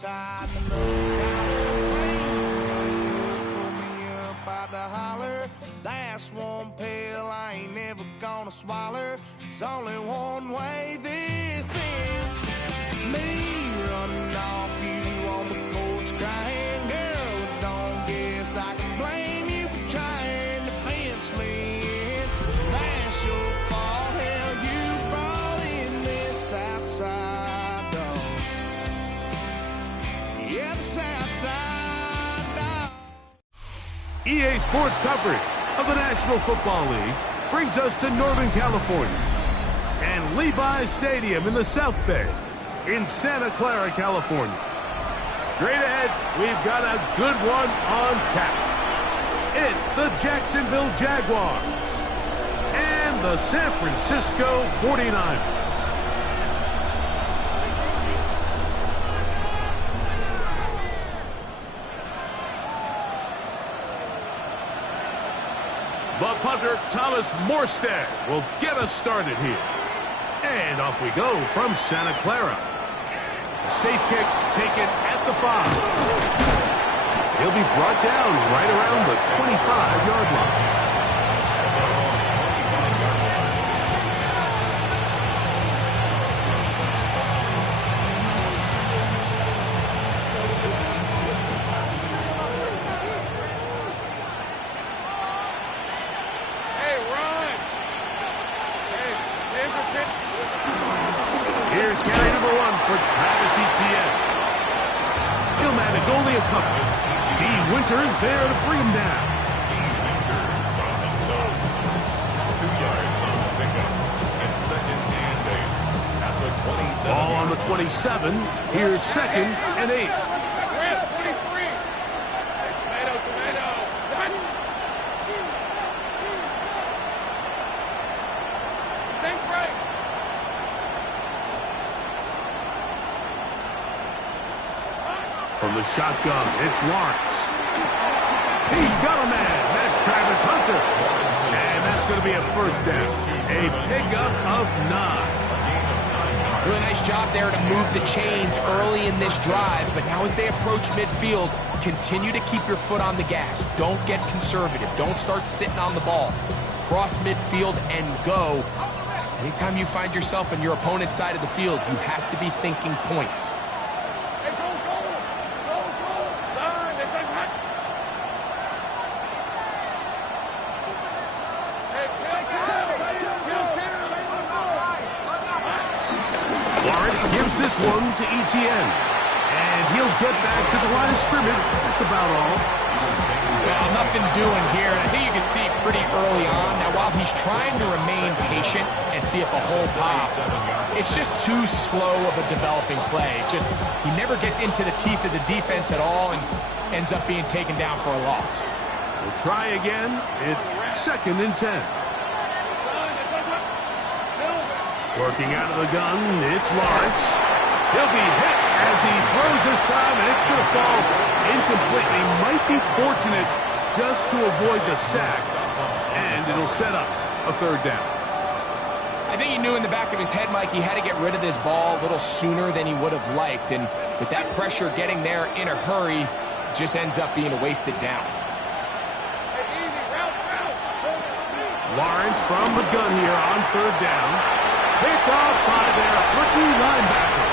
Tied in the collar, pull me up out the holler. That's one pill I ain't never gonna swallow. There's only one way this ends. Me running off you on the porch crying. Girl, don't guess I can blame you for trying to fence me in. That's your fault. Hell, you brought in this outside dog. Yeah, the south side dog. EA Sports coverage of the National Football League brings us to Northern California and Levi's Stadium in the South Bay in Santa Clara, California. Straight ahead, we've got a good one on tap. It's the Jacksonville Jaguars and the San Francisco 49ers. The punter, Thomas Morstead, will get us started here. And off we go from Santa Clara. A safe kick taken at the 5. He'll be brought down right around the 25-yard line. Here's carry number 1 for Travis Etienne. He'll manage only a couple. D. Winters there to bring him down. D. Winters on the stop. 2 yards on the pickup. And 2nd and 8 at the 27. Ball on the 27. Here's 2nd and 8. From the shotgun, it's Lawrence. He's got a man. That's Travis Hunter. And that's going to be a first down. A pickup of 9. Really nice job there to move the chains early in this drive. But now as they approach midfield, continue to keep your foot on the gas. Don't get conservative. Don't start sitting on the ball. Cross midfield and go. Anytime you find yourself on your opponent's side of the field, you have to be thinking points. Gives this one to Etienne. And he'll get back to the line of scrimmage. That's about all. Well, nothing doing here. I think you can see pretty early on. Now, while he's trying to remain patient and see if a hole pops, it's just too slow of a developing play. He never gets into the teeth of the defense at all and ends up being taken down for a loss. We'll try again. It's 2nd and 10. Working out of the gun, it's Lawrence. He'll be hit as he throws this time, and it's going to fall incompletely. Might be fortunate just to avoid the sack, and it'll set up a 3rd down. I think he knew in the back of his head, Mike, he had to get rid of this ball a little sooner than he would have liked, and with that pressure getting there in a hurry, it just ends up being a wasted down. Lawrence from the gun here on 3rd down. Picked off by their rookie linebacker.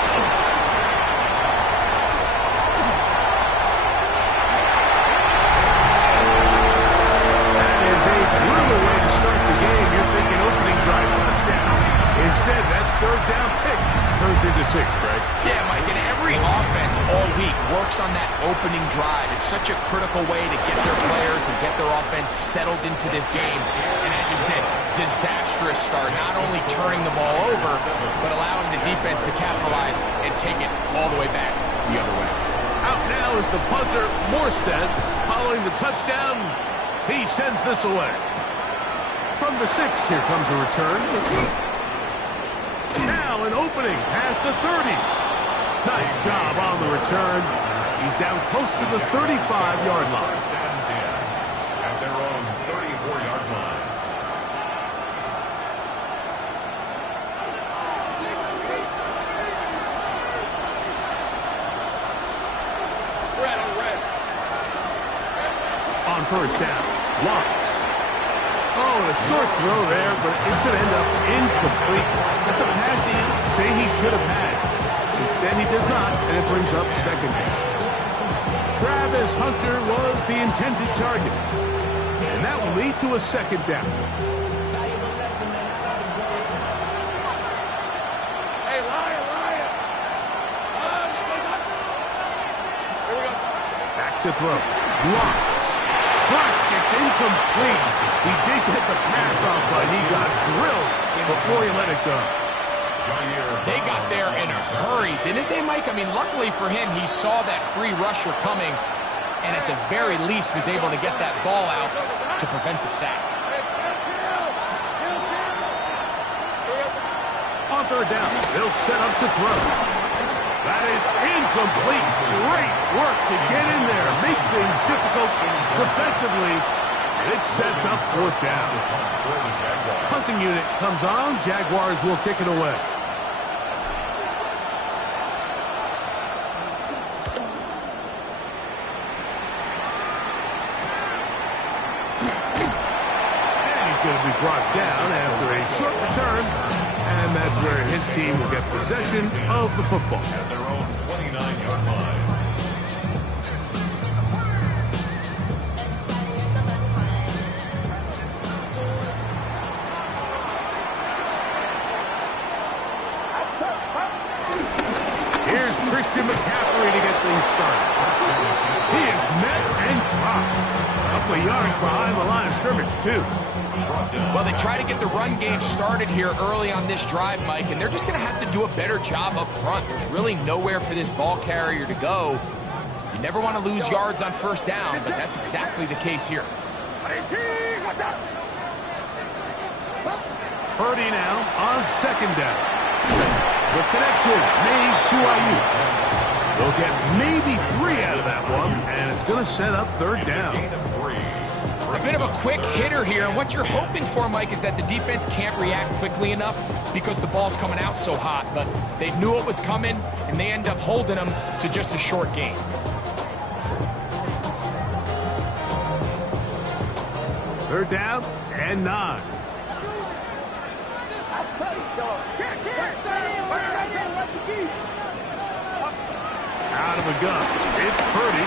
That is a brutal way to start the game. You're thinking opening drive touchdown. Instead, that 3rd down pick turns into 6, Greg. Yeah, Mike, and every offense all week works on that opening drive. It's such a critical way to get their players and get their offense settled into this game. And as you said, disastrous start, not only turning the ball over, but allowing the defense to capitalize and take it all the way back the other way. Out now is the punter, Morstead. Following the touchdown, he sends this away. From the 6, here comes a return. Now an opening past the 30. Nice job on the return. He's down close to the 35-yard line. At their own 34-yard line. first down. Lawrence. Oh, and a short throw there, but it's going to end up incomplete. That's a pass he say he should have had. Instead, he does not, and it brings up second down. Travis Hunter was the intended target, and that will lead to a second down. Back to throw. Lawrence. Flush, it's incomplete. He did get the pass off, but he got drilled before he let it go. They got there in a hurry, didn't they, Mike? I mean, luckily for him, he saw that free rusher coming, and at the very least was able to get that ball out to prevent the sack. On third down, they'll set up to throw. That is incomplete. Great work to get in there, make things difficult defensively. It sets up fourth down. Punting unit comes on. Jaguars will kick it away. And he's going to be brought down after a short return. And that's where his team will get possession of the football. At their own 29-yard line. Here's Christian McCaffrey to get things started. He is met and dropped. A couple of yards behind the line of scrimmage, too. Well, they try to get the run game started here early on this drive, Mike, and they're just going to have to do a better job up front. There's really nowhere for this ball carrier to go. You never want to lose yards on first down, but that's exactly the case here. Purdy now on second down. The connection made to Ayuk. They'll get maybe 3 out of that one, and it's going to set up third down. A bit of a quick hitter here, and what you're hoping for, Mike, is that the defense can't react quickly enough because the ball's coming out so hot, but they knew it was coming, and they end up holding them to just a short gain. Third down and 9. Out of the gun, it's Purdy.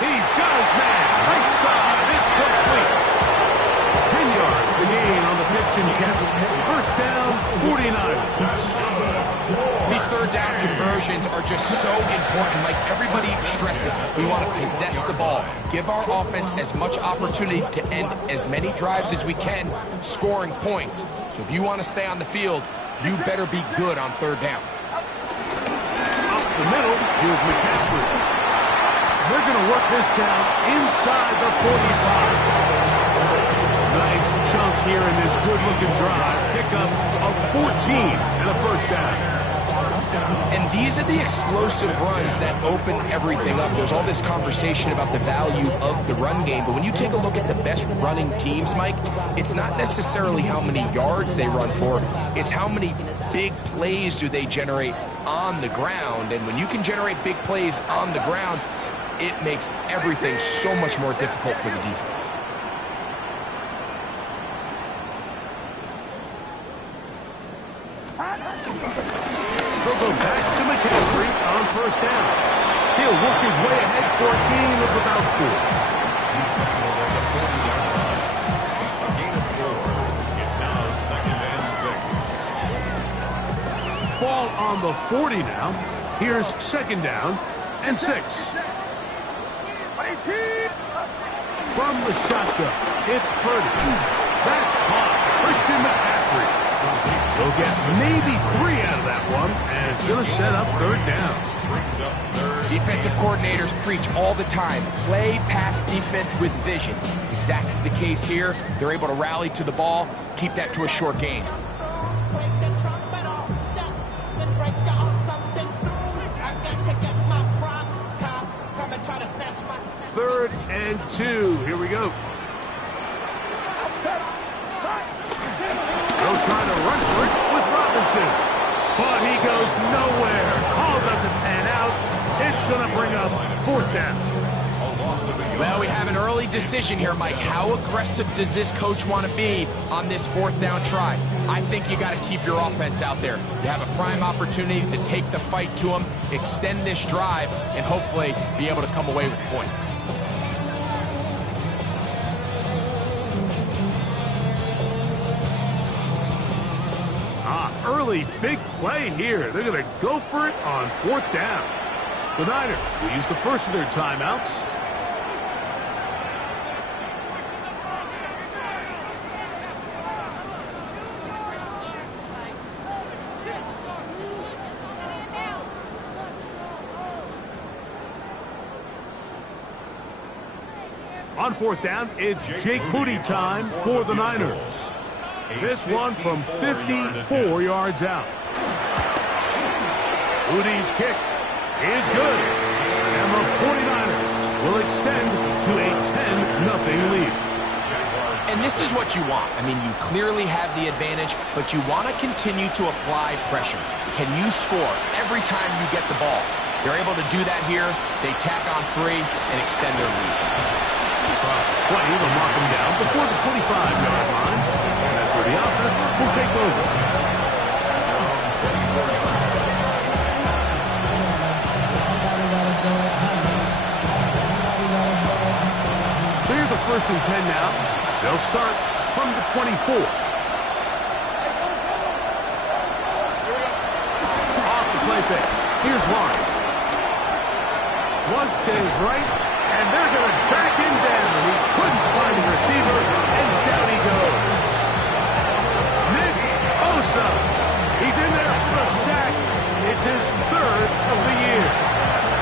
He's got his man. Right side, it's complete. 10 yards the gain on the pitch and catch. First down, 49. These third down conversions are just so important. Like everybody stresses, we want to possess the ball. Give our offense as much opportunity to end as many drives as we can, scoring points. So if you want to stay on the field, you better be good on third down. Up the middle, here's McCaffrey. They're going to work this down inside the 45. Nice chunk here in this good-looking drive. Pick up of 14 and a first down. And these are the explosive runs that open everything up. There's all this conversation about the value of the run game, but when you take a look at the best running teams, Mike, it's not necessarily how many yards they run for, it's how many big plays do they generate on the ground. And when you can generate big plays on the ground, it makes everything so much more difficult for the defense. They'll go back to McCaffrey on first down. He'll work his way ahead for a gain of about 4. He's over the 40-yard line. A gain of 4. It's now second and 6. Ball on the 40 now. Here's second down and 6. From the shotgun, it's Purdy. That's caught. Christian McCaffrey. They'll get maybe 3 out of that one, and it's going to set up third down. Defensive coordinators preach all the time, play pass defense with vision. It's exactly the case here. They're able to rally to the ball, keep that to a short gain. Third and 2. Here we go. They'll try to run for it with Robinson. But he goes nowhere. Call doesn't pan out. It's going to bring up fourth down. decision here, Mike. How aggressive does this coach want to be on this 4th down try? I think you got to keep your offense out there. You have a prime opportunity to take the fight to them, extend this drive, and hopefully be able to come away with points. Early big play here. They're going to go for it on 4th down. The Niners will use the first of their timeouts. On 4th down, it's Jake Moody time for the Niners. This one from 54 yards out. Moody's kick is good. And the 49ers will extend to a 10-0 lead. And this is what you want. I mean, you clearly have the advantage, but you want to continue to apply pressure. Can you score every time you get the ball? They're able to do that here. They tack on 3 and extend their lead. Across the 20, they'll mark them down before the 25-yard line. And that's where the offense will take over. So here's a 1st and 10 now. They'll start from the 24. Off the play fake. Here's Lawrence. Flush to his right, and they're going to track him down. He couldn't find a receiver, and down he goes. Nick Bosa. He's in there for the sack. It's his 3rd of the year.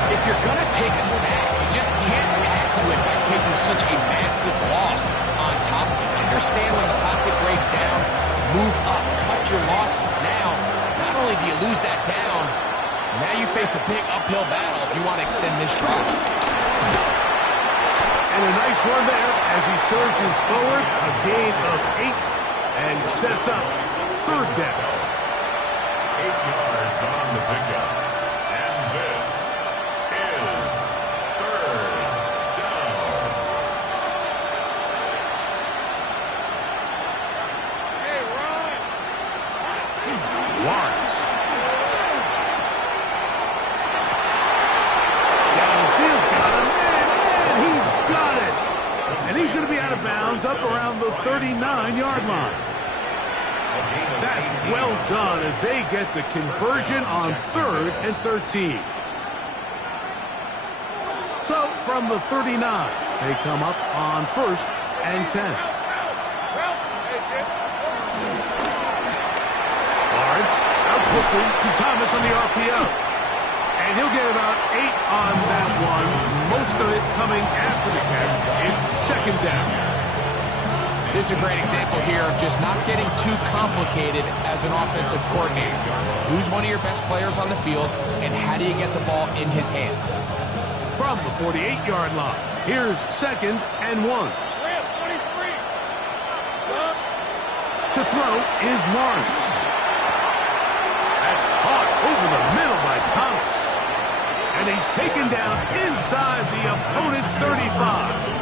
If you're going to take a sack, you just can't add to it by taking such a massive loss on top of it. Understand when the pocket breaks down, move up, cut your losses. Now, not only do you lose that down, now you face a big uphill battle if you want to extend this drive. And a nice run there as he surges forward, a gain of 8, and sets up 3rd down. 8 yards on the pickup. And this is 3rd down. Hey, Ron! Lawrence. Downfield, got him, and he's got it. And he's going to be out of bounds up around the 39-yard line. That's well done as they get the conversion on 3rd and 13. So from the 39, they come up on 1st and 10. Lawrence out quickly to Thomas on the RPO. And he'll get about 8 on that one. Most of it coming after the catch. It's 2nd down. This is a great example here of just not getting too complicated as an offensive coordinator. Who's one of your best players on the field, and how do you get the ball in his hands? From the 48-yard line, here's 2nd and 1. To throw is Lawrence. That's caught over the middle by Thomas. And he's taken down inside the opponent's 35.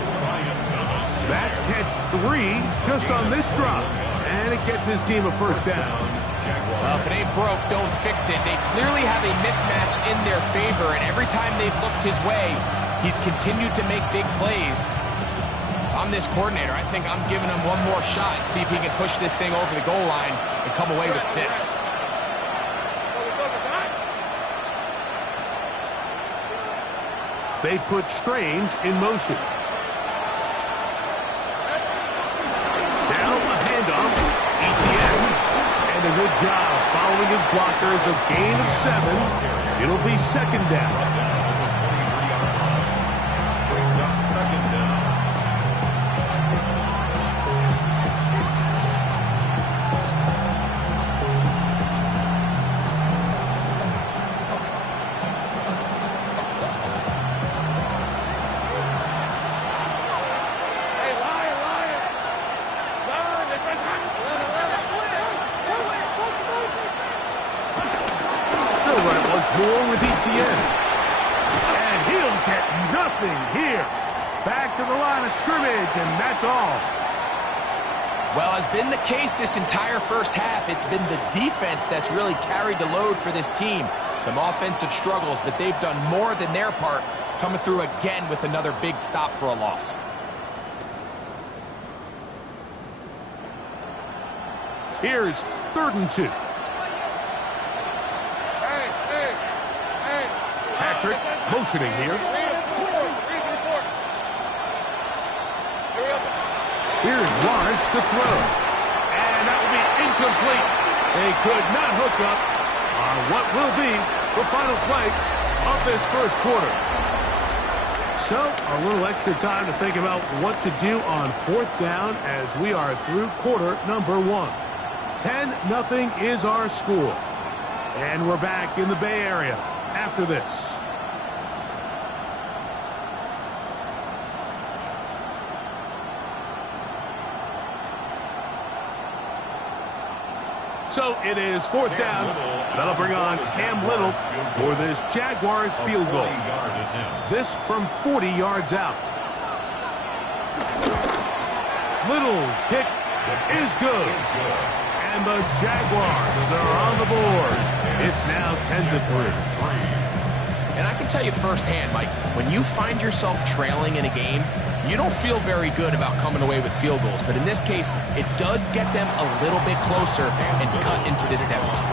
That's catch 3 just on this drive. And it gets his team a 1st down. Well, if it ain't broke, don't fix it. They clearly have a mismatch in their favor, and every time they've looked his way, he's continued to make big plays. I'm this coordinator. I think I'm giving him one more shot and see if he can push this thing over the goal line and come away with 6. They put Strange in motion. And a good job following his blockers. A gain of 7. It'll be 2nd down. Brings up 2nd down. More with ETN. And he'll get nothing here. back to the line of scrimmage, and that's all. Well, has been the case this entire first half. It's been the defense that's really carried the load for this team. Some offensive struggles, but they've done more than their part, coming through again with another big stop for a loss. Here's 3rd and 2. Patrick motioning here. Here's Lawrence to throw. And that will be incomplete. They could not hook up on what will be the final play of this first quarter. So, a little extra time to think about what to do on 4th down as we are through quarter number 1. 10-0 is our score. And we're back in the Bay Area after this. So it is 4th down. That'll bring on Cam Little for this Jaguars field goal. This from 40 yards out. Little's kick is good. And the Jaguars are on the board. It's now 10-3. And I can tell you firsthand, Mike, when you find yourself trailing in a game, you don't feel very good about coming away with field goals. But in this case, it does get them a little bit closer and cut into this deficit.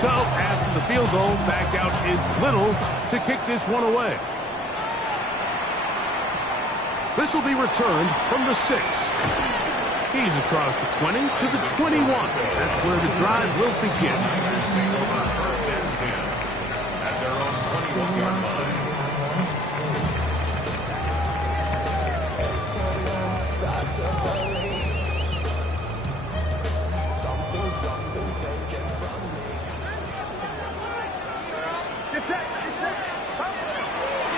So after the field goal, back out is Little to kick this one away. This will be returned from the 6. He's across the 20 to the 21. That's where the drive will begin. First and 10 at their own 21-yard line.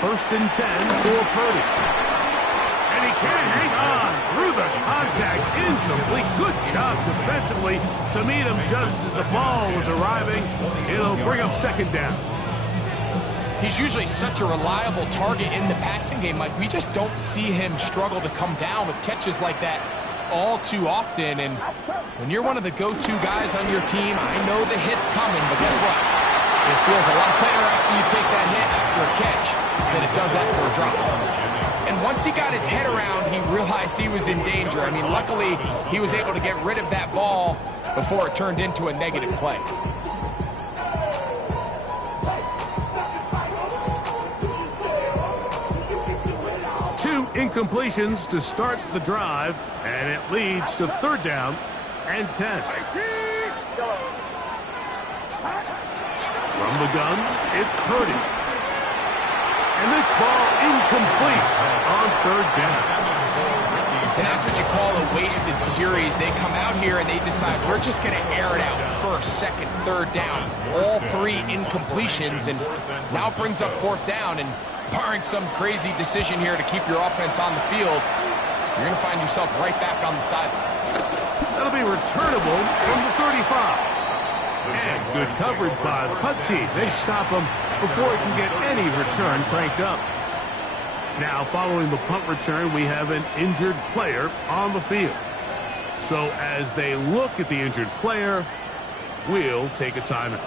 First and 10 for Purdy. And he can hang on through the contact. Incomplete. Good job defensively to meet him just as the ball was arriving. It'll bring up 2nd down. He's usually such a reliable target in the passing game, Mike. We just don't see him struggle to come down with catches like that all too often. And when you're one of the go-to guys on your team, I know the hit's coming, but guess what? It feels a lot better after you take that hit after a catch than it does after a drop. And once he got his head around, he realized he was in danger. I mean, luckily, he was able to get rid of that ball before it turned into a negative play. Two incompletions to start the drive, and it leads to 3rd down and 10. From the gun, it's Purdy. And this ball incomplete on 3rd down. And that's what you call a wasted series. They come out here and they decide we're just going to air it out. 1st, 2nd, 3rd down. All 3 incompletions, and now brings up 4th down. And barring some crazy decision here to keep your offense on the field, you're going to find yourself right back on the sideline. That'll be returnable from the 35. And good coverage by the punt team. They stop him before he can get any return cranked up. Now, following the punt return, we have an injured player on the field. So as they look at the injured player, we'll take a timeout.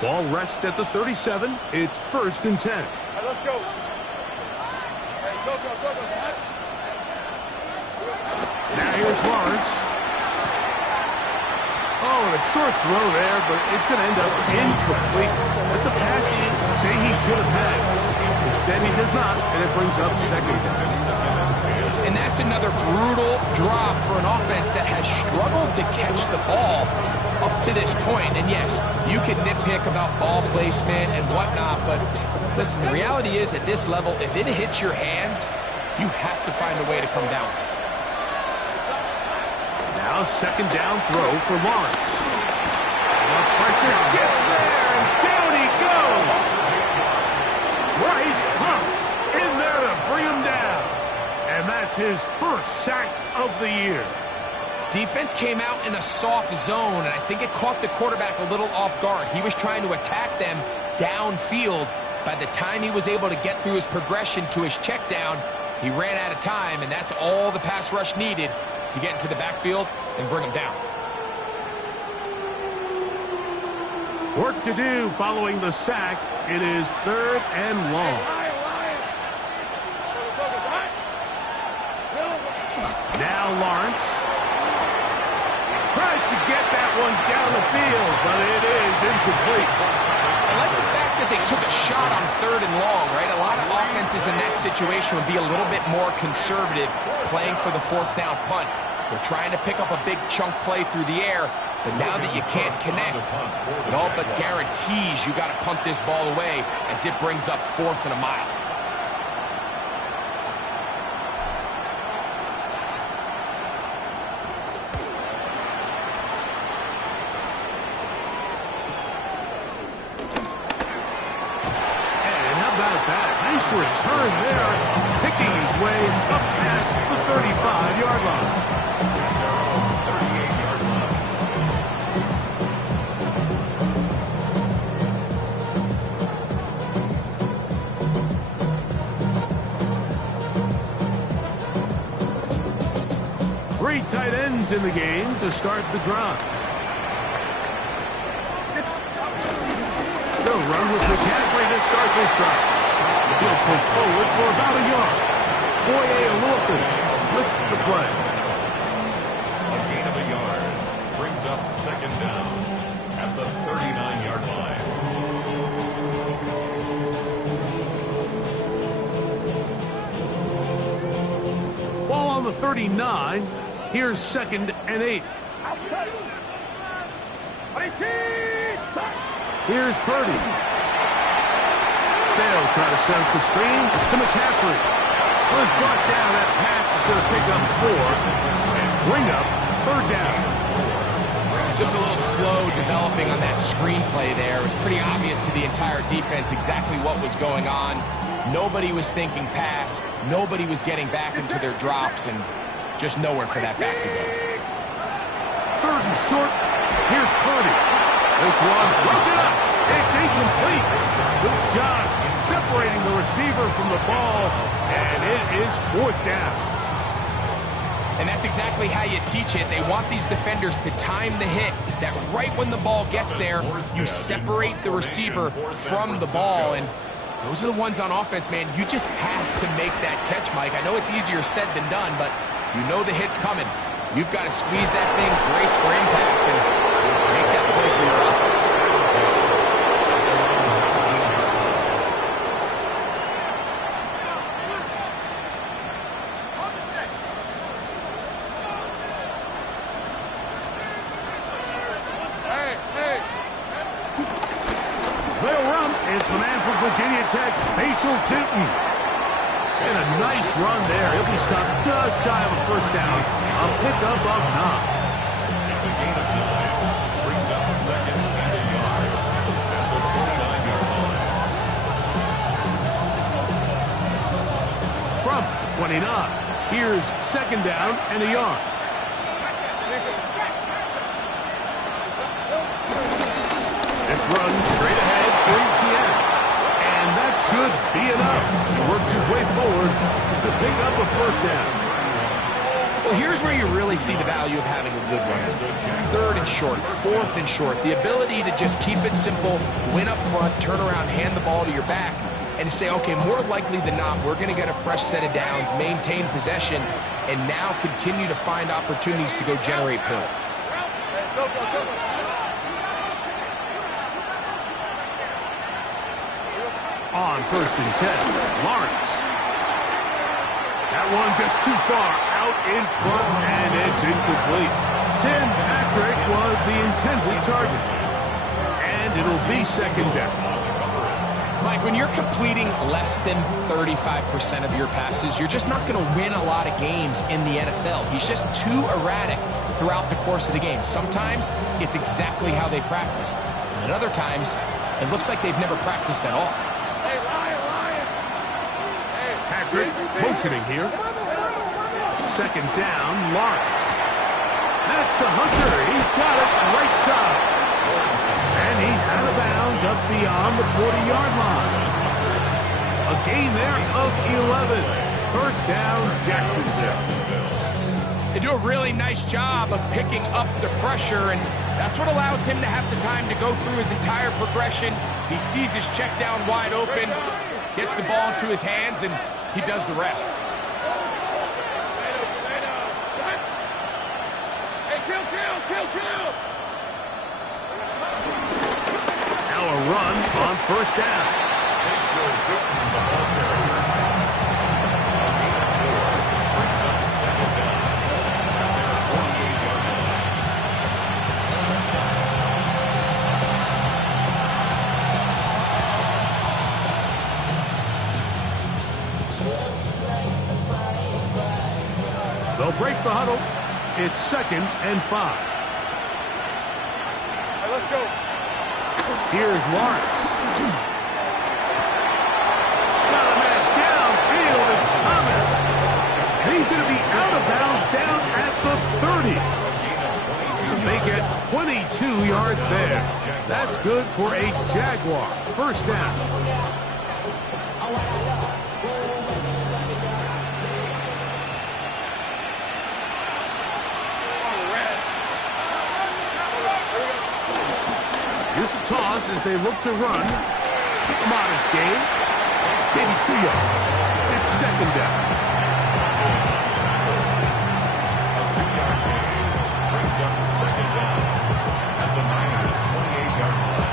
Ball rests at the 37. It's 1st and 10. Let's go. Now here's Lawrence. Oh, and a short throw there, but it's going to end up incomplete. That's a pass he say he should have had. Instead, he does not, and it brings up 2nd down. And that's another brutal drop for an offense that has struggled to catch the ball up to this point. And yes, you can nitpick about ball placement and whatnot, but listen, the reality is at this level, if it hits your hands, you have to find a way to come down. Now 2nd down throw for Lawrence. The pressure gets there, and down he goes. Bryce Huff in there to bring him down. And that's his 1st sack of the year. Defense came out in a soft zone, and I think it caught the quarterback a little off guard. He was trying to attack them downfield, By the time he was able to get through his progression to his check down, he ran out of time, and that's all the pass rush needed to get into the backfield and bring him down. Work to do following the sack. It is 3rd and long. Now Lawrence tries to get that one down the field, but it is incomplete. I like the fact that they took a shot on 3rd and long, right? A lot of offenses in that situation would be a little bit more conservative playing for the 4th down punt. They're trying to pick up a big chunk play through the air, but now that you can't connect, it all but guarantees you got to punt this ball away as it brings up 4th and a mile. Nice return there, picking his way up past the 35-yard line. 38-yard line. Three tight ends in the game to start the drive. They'll run with McCaffrey to start this drive. He'll push forward for about a yard. Boye Olukun with the play. A gain of a yard brings up 2nd down at the 39-yard line. Ball on the 39. Here's 2nd and 8. Here's Purdy. They'll try to set up the screen to McCaffrey. Was brought down. That pass is going to pick up 4 and bring up 3rd down. Just a little slow developing on that screenplay there. It was pretty obvious to the entire defense exactly what was going on. Nobody was thinking pass. Nobody was getting back into their drops, and just nowhere for that back to go. 3rd and short. Here's Purdy. This one runs it up. It's incomplete. Good job separating the receiver from the ball, and it is 4th down. And that's exactly how you teach it. They want these defenders to time the hit, that right when the ball gets there, you separate the receiver from the ball, and those are the ones on offense, man. You just have to make that catch, Mike. I know it's easier said than done, but you know the hit's coming. You've got to squeeze that thing, brace for impact, and make that play for your offense. It's the man from Virginia Tech, Facial Tootin. And a nice run there. He'll be stopped just shy of a 1st down. A pickup of 9. It's a gain of 9. Brings up 2nd and a yard at the 29-yard line. From 29, here's 2nd down and a yard. This run straight ahead for ETN. And that should be enough. He works his way forward to pick up a 1st down. Well, here's where you really see the value of having a good run. 3rd and short, 4th and short. The ability to just keep it simple, win up front, turn around, hand the ball to your back, and to say, okay, more likely than not, we're going to get a fresh set of downs, maintain possession, and now continue to find opportunities to go generate points. On 1st and 10, Lawrence. That one just too far out in front, and it's incomplete. Tim Patrick was the intended target. And it'll be 2nd down. Mike, when you're completing less than 35% of your passes, you're just not going to win a lot of games in the NFL. He's just too erratic throughout the course of the game. Sometimes it's exactly how they practiced. And at other times, it looks like they've never practiced at all. Patrick motioning here. 2nd down, Lawrence. That's to Hunter. He's got it right side. And he's out of bounds up beyond the 40-yard line. A gain there of 11. First down, Jacksonville. They do a really nice job of picking up the pressure, and that's what allows him to have the time to go through his entire progression. He sees his check down wide open, gets the ball into his hands, and he does the rest. Now a run on first down. They'll break the huddle. It's 2nd and 5. Let's go. Here's Lawrence. Got a man downfield. It's Thomas. And he's going to be out of bounds down at the 30. They get 22 yards there. That's good for a Jaguar. First down. Here's a toss as they look to run. A modest gain. Maybe 2 yards. It's 2nd down. A 2-yard gain brings up 2nd down at the Niners' 28-yard line.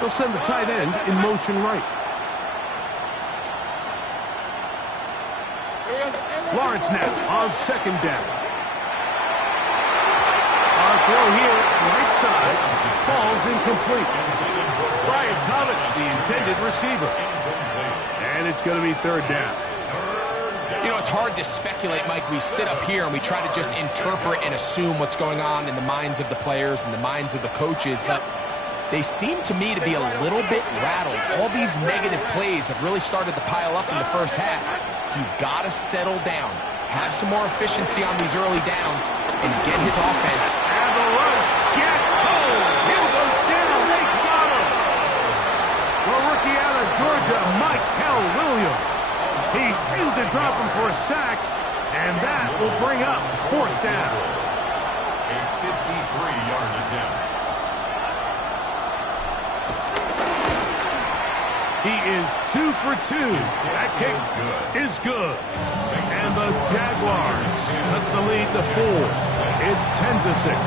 They'll send the tight end in motion right. Lawrence now on 2nd down. Our throw here, right side, falls incomplete. Brian Thomas, the intended receiver. And it's going to be 3rd down. You know, it's hard to speculate, Mike. We sit up here and we try to just interpret and assume what's going on in the minds of the players and the minds of the coaches, but they seem to me to be a little bit rattled. All these negative plays have really started to pile up in the first half. He's got to settle down, have some more efficiency on these early downs, and get his offense. And the rush gets home. He'll go down. They got him. The rookie out of Georgia, Michael Williams. He spins to drop him for a sack, and that will bring up 4th down. A 53-yard attempt. He is 2 for 2. That kick is good. And the Jaguars cut the lead to 4. It's 10-6.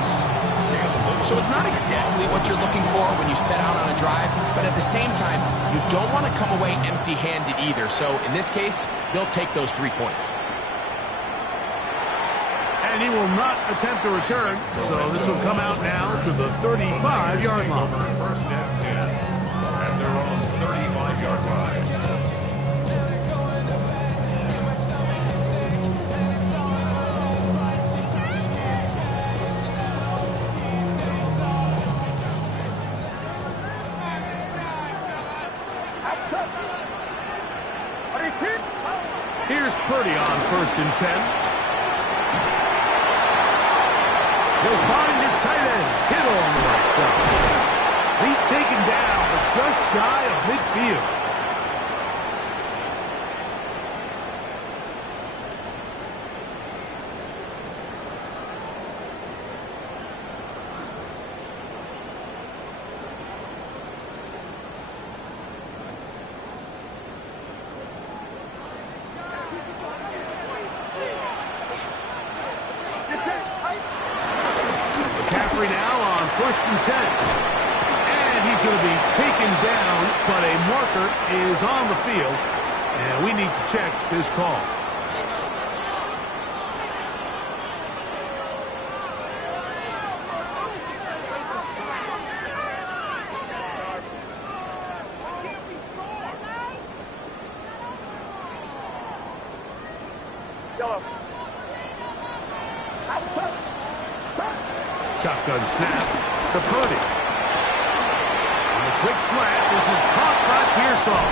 So it's not exactly what you're looking for when you set out on a drive, but at the same time, you don't want to come away empty-handed either. So in this case, they'll take those 3 points. And he will not attempt to return, so this will come out now to the 35-yard line. First and 10 at their own 35-yard line. Here's Purdy on 1st and 10. He'll find his tight end, Kittle on the right side. He's taken down, but just shy of midfield. McCaffrey now on 1st and 10. And he's going to be taken down, but a marker is on the field. And we need to check this call. Shotgun snap to Purdy. And a quick slant. This is caught by Pearsall.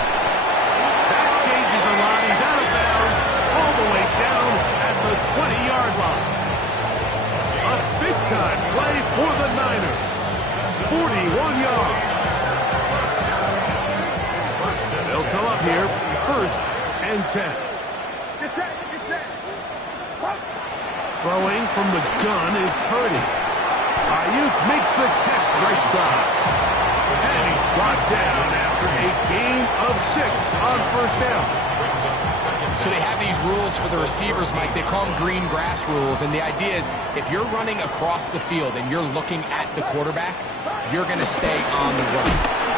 That changes a lot. He's out of bounds all the way down at the 20-yard line. A big-time play for the Niners. 41 yards. They'll come up here, 1st and 10. Get set, get set. Throwing from the gun is Purdy. Ayuk makes the catch right side. And he's brought down after a gain of 6 on 1st down. So they have these rules for the receivers, Mike. They call them green grass rules. And the idea is if you're running across the field and you're looking at the quarterback, you're going to stay on the run.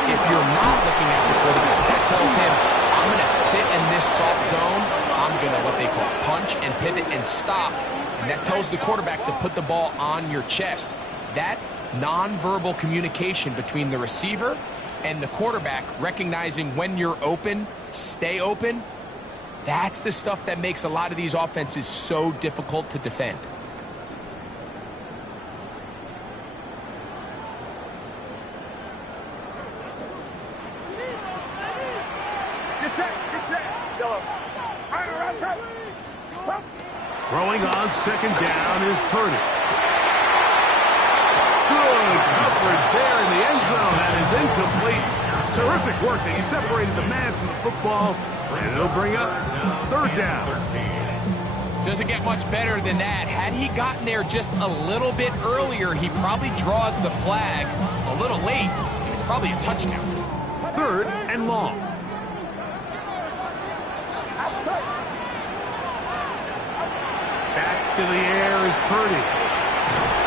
If you're not looking at the quarterback, that tells him, I'm going to sit in this soft zone. I'm going to what they call punch and pivot and stop. And that tells the quarterback to put the ball on your chest. That nonverbal communication between the receiver and the quarterback, recognizing when you're open, stay open, that's the stuff that makes a lot of these offenses so difficult to defend. Get set, get set. Throwing on 2nd down is Purdy. Good coverage there in the end zone. That is incomplete. Terrific work. They separated the man from the football. And it'll bring up 3rd down. Doesn't get much better than that. Had he gotten there just a little bit earlier, he probably draws the flag a little late. It's probably a touchdown. 3rd and long. Back to the air is Purdy.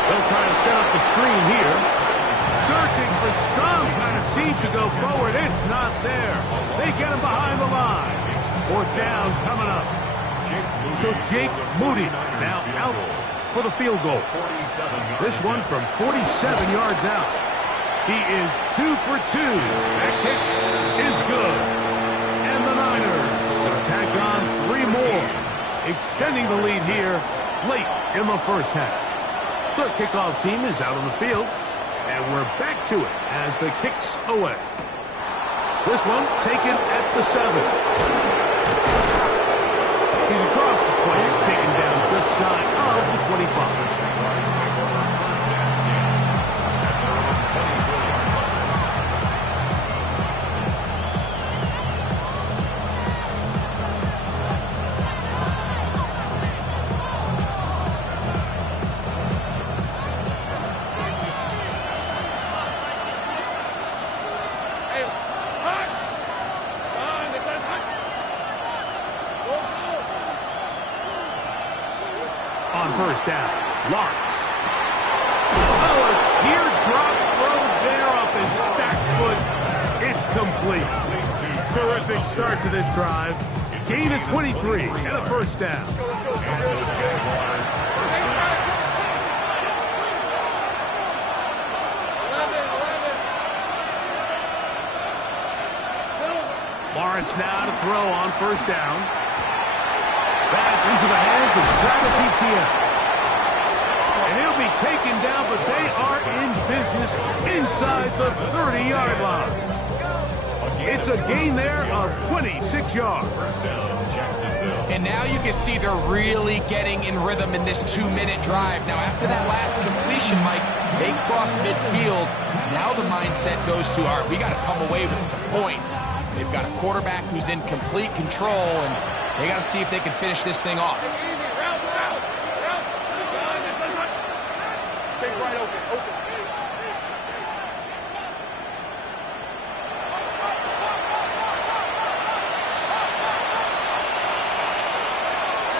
They'll try to set up the screen here. Searching for some kind of seam to go forward. It's not there. They get him behind the line. 4th down coming up. So Jake Moody now out for the field goal. This one from 47 yards out. He is 2 for 2. That kick is good. And the Niners will tack on 3 more, extending the lead here late in the 1st half. Their kickoff team is out on the field, and we're back to it as the kick's away. This one taken at the 7. He's across the 20, taken down just shy of the 25. On 1st down, Lawrence. Oh, a teardrop throw there off his back foot. It's complete. Terrific start to this drive. Gain of 23 and a 1st down. Lawrence now to throw on 1st down. That's into the hands of Travis Etienne. And he'll be taken down, but they are in business inside the 30-yard line. It's a gain there of 26 yards. And now you can see they're really getting in rhythm in this 2-minute drive. Now, after that last completion, Mike, they cross midfield. Now the mindset goes to, all right, we got to come away with some points. They've got a quarterback who's in complete control, and they got to see if they can finish this thing off.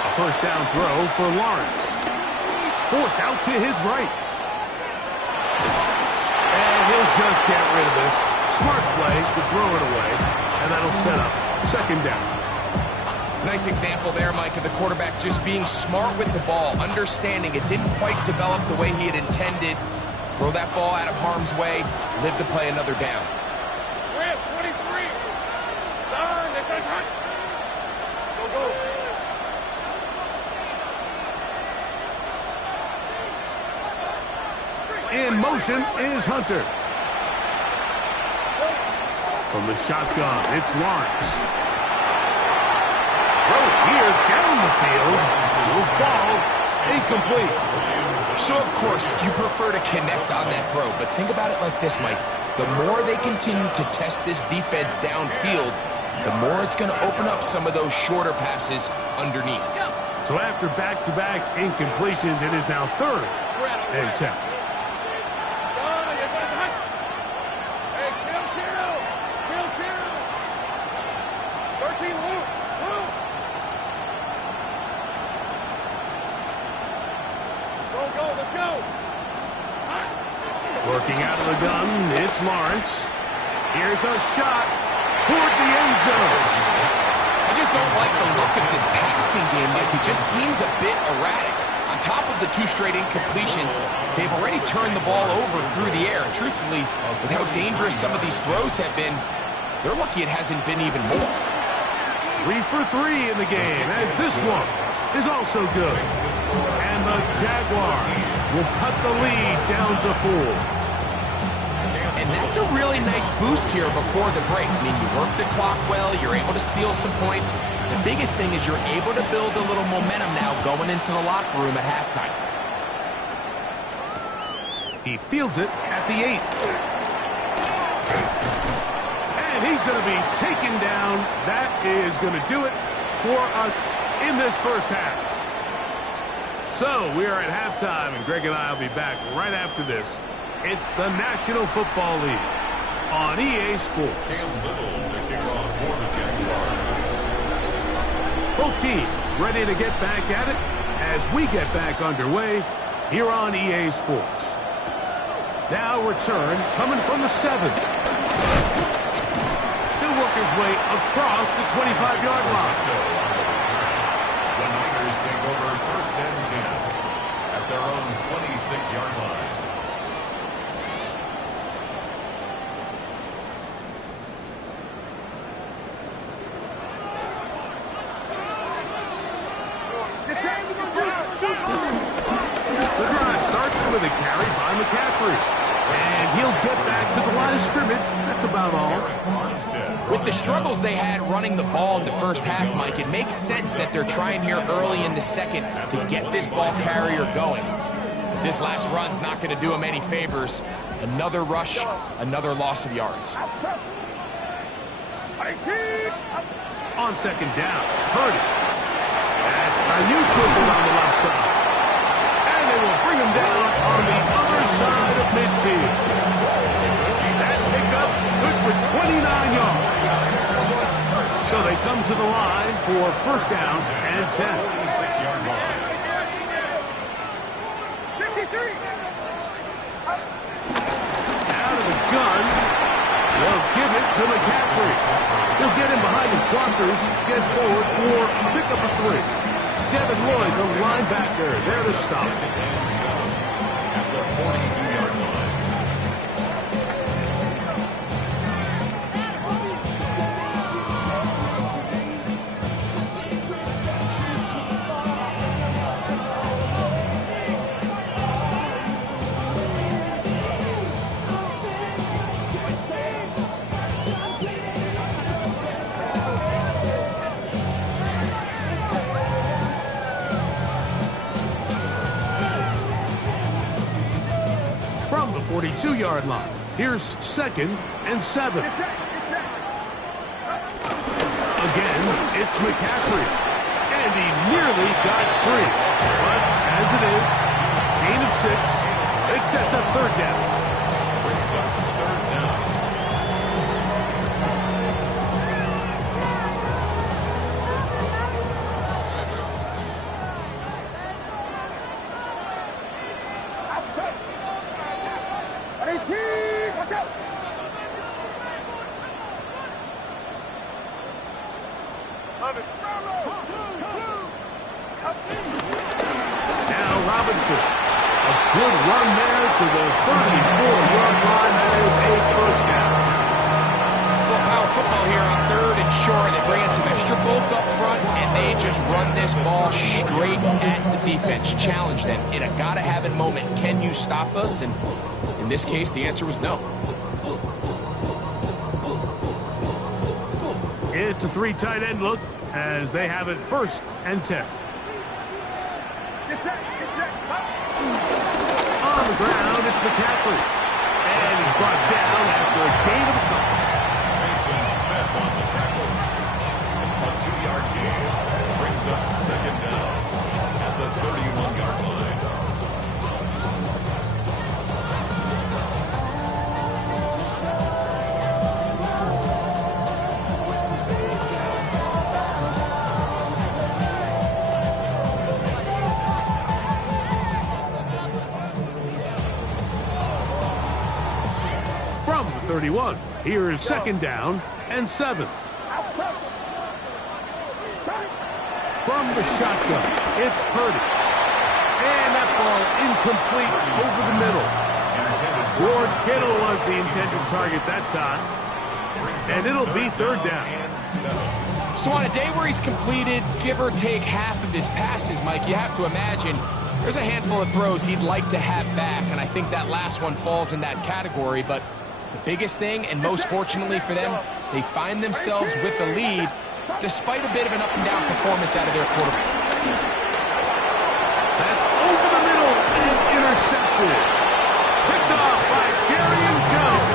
A 1st down throw for Lawrence. Forced out to his right. And he'll just get rid of this. Smart play to throw it away, and that'll set up 2nd down. Nice example there, Mike, of the quarterback just being smart with the ball, understanding it didn't quite develop the way he had intended. Throw that ball out of harm's way, live to play another down. 23. Go, go. In motion is Hunter. From the shotgun, it's Lawrence. Here, down the field, will fall incomplete. So, of course, you prefer to connect on that throw, but think about it like this, Mike. The more they continue to test this defense downfield, the more it's going to open up some of those shorter passes underneath. So after back-to-back incompletions, it is now 3rd and 10. Hey, kill. 13, Luke. Go, let's go. Working out of the gun, it's Lawrence. Here's a shot toward the end zone. I just don't like the look of this passing game, Mike. It just seems a bit erratic. On top of the 2 straight incompletions, they've already turned the ball over through the air. And truthfully, with how dangerous some of these throws have been, they're lucky it hasn't been even more. 3 for 3 in the game, as this one is also good. And the Jaguars will cut the lead down to 4. And that's a really nice boost here before the break. I mean, you work the clock well, you're able to steal some points. The biggest thing is you're able to build a little momentum now going into the locker room at halftime. He fields it at the 8. And he's going to be taken down. That is going to do it for us in this first half. So we are at halftime, and Greg and I will be back right after this. It's the National Football League on EA Sports. Cam Little to kick off for the Jaguars. Both teams ready to get back at it as we get back underway here on EA Sports. Now return coming from the 7. He'll work his way across the 25-yard line. The Niners take over 1st and 10 at their own 26-yard line. The drive starts with a carry by McCaffrey. And he'll get back to the line of scrimmage. That's about all. With the struggles they had running the ball in the first half, Mike, it makes sense that they're trying here early in the second to get this ball carrier going. This last run's not going to do him any favors. Another rush, another loss of yards. On 2nd down, Purdy. That's a new triple on the left side. And they will bring him down on the other side of midfield. That pickup good for 29 yards. So they come to the line for 1st down and 10. 26-yard line. 53. Out of the gun. They'll give it to McCaffrey. He'll get him behind his blockers, get forward for a pickup of 3. Devin Lloyd, the linebacker, there to stop. At the 42-yard line. From the 42-yard line, here's 2nd and 7. Again, it's McCaffrey. And he nearly got free. But as it is, gain of 6, it sets up 3rd down. Brings up 3rd down. Now Robinson. A good run there to the 34-yard line. That is a 1st down. Well, power football here on 3rd and short. They bring in some extra bulk up front, and they just run this ball straight at the defense. Challenge them in a gotta-have-it moment. Can you stop us? And in this case, the answer was no. It's a 3 tight end look as they have it 1st and 10. Get set, cut. On the ground, it's McCaffrey. And he's brought down after a gain of a couple. Mason Smith on the tackle. A 2-yard gain brings up 2nd down at the 31-yard line. From the 31, here is 2nd down and 7. From the shotgun, it's Purdy. And that ball incomplete over the middle. George Kittle was the intended target that time. And it'll be 3rd down. So on a day where he's completed, give or take half of his passes, Mike, you have to imagine there's a handful of throws he'd like to have back, and I think that last one falls in that category. But the biggest thing, and most fortunately for them, they find themselves with a lead despite a bit of an up-and-down performance out of their quarterback. That's over the middle and intercepted. Picked off by Jerry Jones.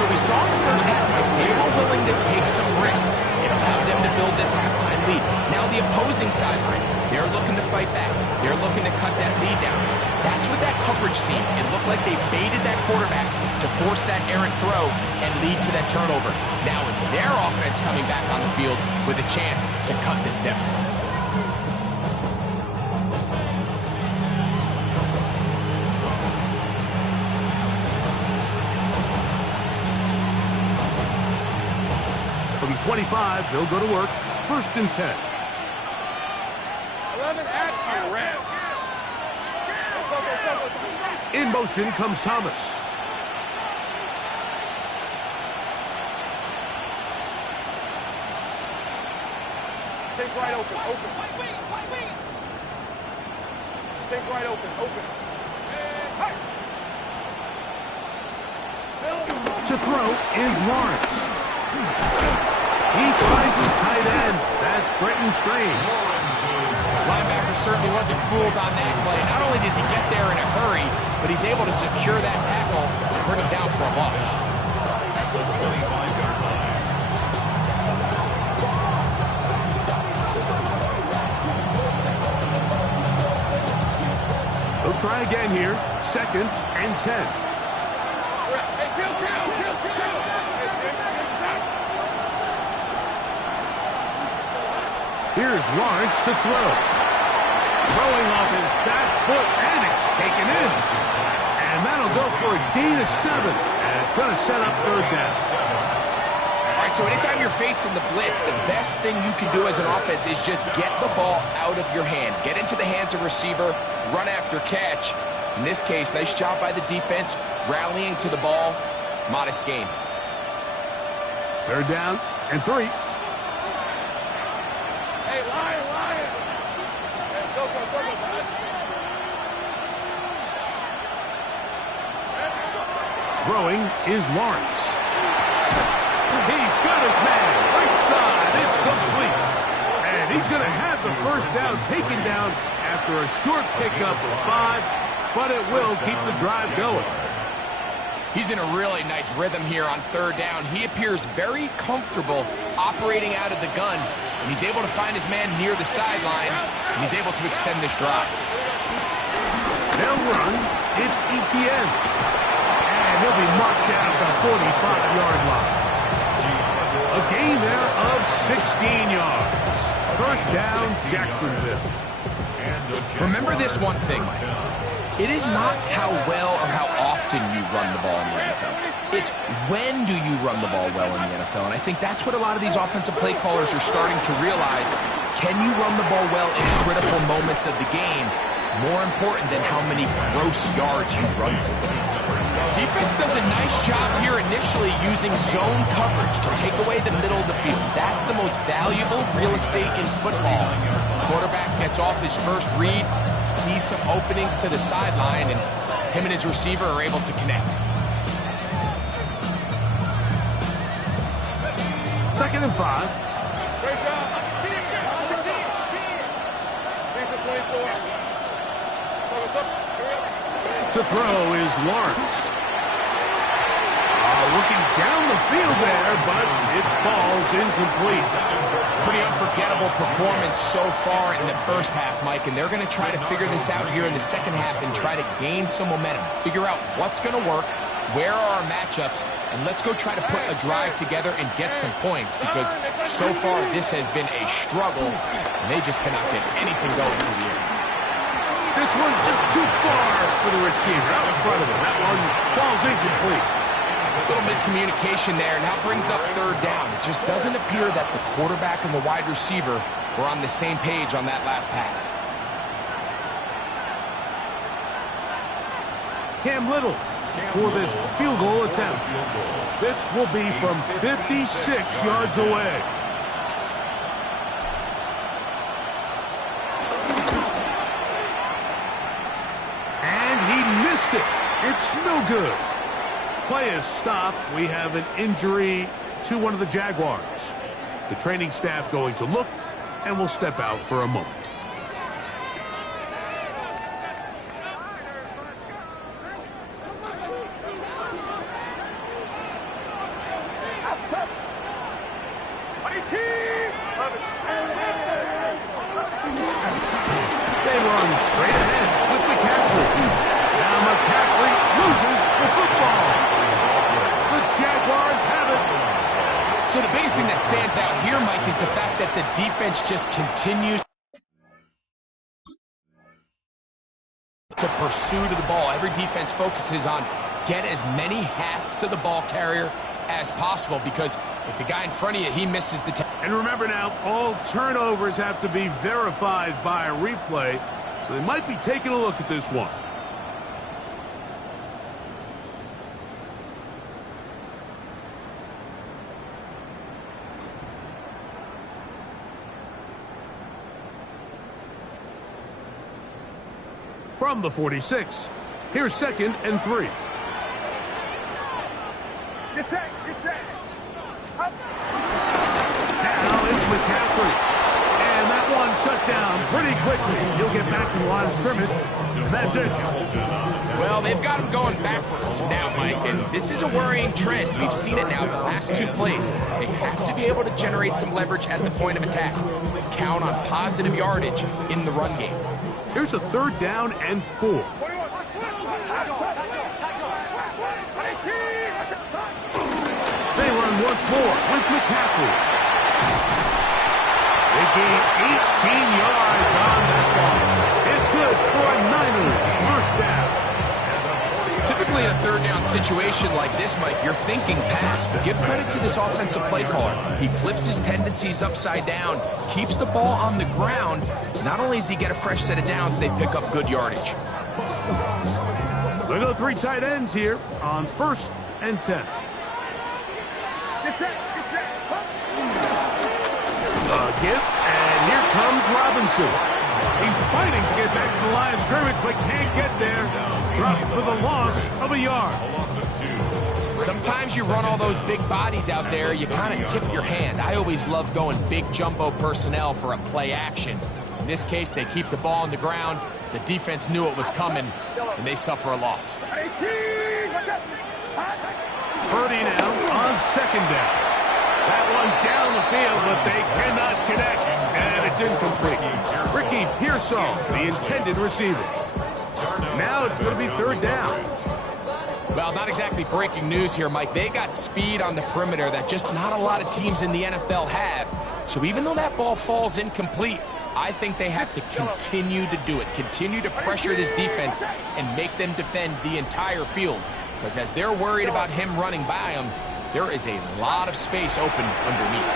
So we saw in the first half, Mike, they were willing to take some risks. It allowed them to build this halftime lead. Now the opposing sideline, they're looking to fight back. They're looking to cut that lead down. That's what that coverage seemed. It looked like they baited that quarterback to force that errant throw and lead to that turnover. Now it's their offense coming back on the field with a chance to cut this deficit. From the 25, they'll go to work. 1st and 10. 11 at you, Red. Go. In motion comes Thomas. Take right open. Take right open. Hey. To throw is Lawrence. He finds his tight end. That's Brenton Strange. Linebacker certainly wasn't fooled on that play. Not only does he get there in a hurry, but he's able to secure that tackle and bring him down for a loss. At the 25-yard line. They'll try again here. 2nd and 10. Hey, kill. Here's Lawrence to throw. Throwing off his back foot, and it's taken in. And that'll go for a gain of 7. And it's going to set up 3rd down. All right, so anytime you're facing the blitz, the best thing you can do as an offense is just get the ball out of your hand. Get into the hands of receiver, run after catch. In this case, nice job by the defense, rallying to the ball. Modest gain. 3rd down and 3. Hey, Lion. Hey, go, bud. Throwing is Lawrence. He's got his man. Right side. It's complete. And he's going to have the 1st down taken down after a short pickup of 5, but it will keep the drive going. He's in a really nice rhythm here on 3rd down. He appears very comfortable operating out of the gun, and he's able to find his man near the sideline, and he's able to extend this drive. They'll run. It's Etienne. And he'll be marked down at the 45-yard line. A gain there of 16 yards. 1st down, Jacksonville. Remember this one thing, Mike. It is not how well or how often you run the ball in the NFL. It's when do you run the ball well in the NFL. And I think that's what a lot of these offensive play callers are starting to realize. Can you run the ball well in critical moments of the game? More important than how many gross yards you run for. Defense does a nice job here initially using zone coverage to take away the middle of the field. That's the most valuable real estate in football. Quarterback gets off his first read, sees some openings to the sideline, and him and his receiver are able to connect. 2nd and 5. Great job. To throw is Lawrence. Looking down the field there, but it falls incomplete. Pretty unforgettable performance so far in the first half, Mike, and they're going to try to figure this out here in the second half and try to gain some momentum. Figure out what's going to work, where are our matchups, and let's go try to put a drive together and get some points, because so far this has been a struggle, and they just cannot get anything going through the air. This one just too far for the receiver out in front of him. That one falls incomplete. A little miscommunication there, and that brings up third down. It just doesn't appear that the quarterback and the wide receiver were on the same page on that last pass. Cam Little for this field goal attempt. This will be from 56 yards away. And he missed it. It's no good. Play is stopped. We have an injury to one of the Jaguars. The training staff going to look, and will step out for a moment. They run straight ahead with McCaffrey. Now McCaffrey loses the football. The Jaguars have it. So the biggest thing that stands out here, Mike, is the fact that the defense just continues to pursue to the ball. Every defense focuses on get as many hats to the ball carrier as possible, because if the guy in front of you, he misses the tackle. And remember now, all turnovers have to be verified by a replay, so they might be taking a look at this one. From the 46, here's 2nd and 3. Get set, get set. Up. Now it's McCaffrey. And that one shut down pretty quickly. He'll get back to the line of scrimmage. And that's it. Well, they've got him going backwards now, Mike, and this is a worrying trend. We've seen it now the last 2 plays. They have to be able to generate some leverage at the point of attack. Count on positive yardage in the run game. Here's a 3rd down and 4. They run once more with McCaffrey. They gain 18 yards on that ball. It's good for a Niners first down. Typically in a 3rd down situation like this, Mike, you're thinking pass, but give credit to this offensive play caller. He flips his tendencies upside down, keeps the ball on the ground. Not only does he get a fresh set of downs, they pick up good yardage. They go 3 tight ends here on 1st and 10. Get set, get set. A gift, and here comes Robinson. He's fighting to get back to the line of scrimmage, but can't get there. Dropped for the loss of a yard. Sometimes you run all those big bodies out there, you kind of tip your hand. I always love going big jumbo personnel for a play action. In this case, they keep the ball on the ground. The defense knew it was coming, and they suffer a loss. 18, watch out. Purdy now on 2nd down. That one down the field, but they cannot connect, and it's incomplete. Ricky Pearsall, the intended receiver. Now it's going to be 3rd down. Well, not exactly breaking news here, Mike. They got speed on the perimeter that just not a lot of teams in the NFL have. So even though that ball falls incomplete, I think they have to continue to do it. Continue to pressure this defense and make them defend the entire field. Because as they're worried about him running by them, there is a lot of space open underneath.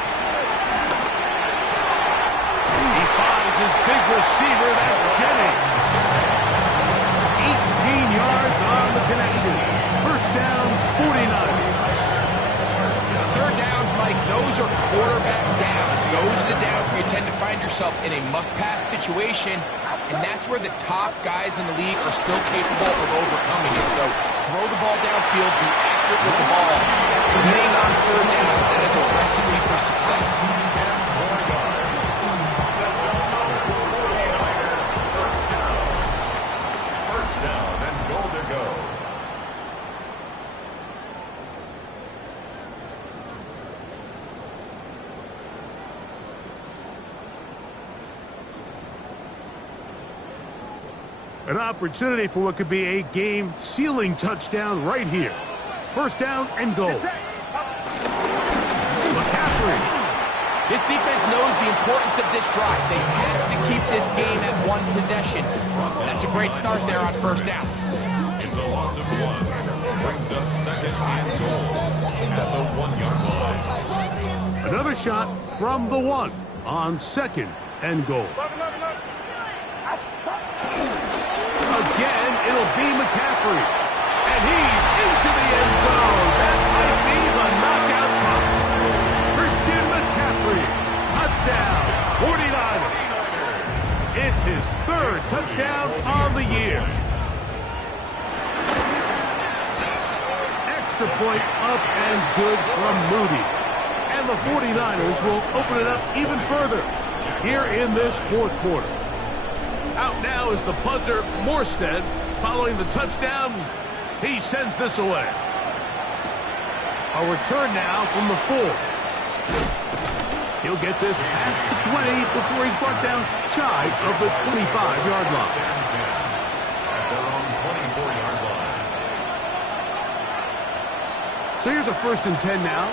He finds his big receiver, that's Jennings. 18 yards on the connection. First down, 49. 3rd downs, Mike, those are quarterback downs. Those are the downs where you tend to find yourself in a must-pass situation, and that's where the top guys in the league are still capable of overcoming it. So throw the ball downfield, be accurate with the ball. Winning on 3rd downs, that is a recipe for success. An opportunity for what could be a game-sealing touchdown right here. First down and goal. McCaffrey. This defense knows the importance of this drive. They have to keep this game at one possession. That's a great start there on first down. It's a loss of 1. Brings up second and goal at the 1-yard line. Another shot from the 1 on second and goal. Again, it'll be McCaffrey. And he's into the end zone. That might be the knockout punch. Christian McCaffrey. Touchdown, 49ers. It's his 3rd touchdown on the year. Extra point up and good from Moody. And the 49ers will open it up even further here in this 4th quarter. Out now is the punter, Morstead. Following the touchdown, he sends this away. A return now from the 4. He'll get this past the 20 before he's brought down shy of the 25-yard line. At their own 24-yard line. So here's a 1st and 10 now.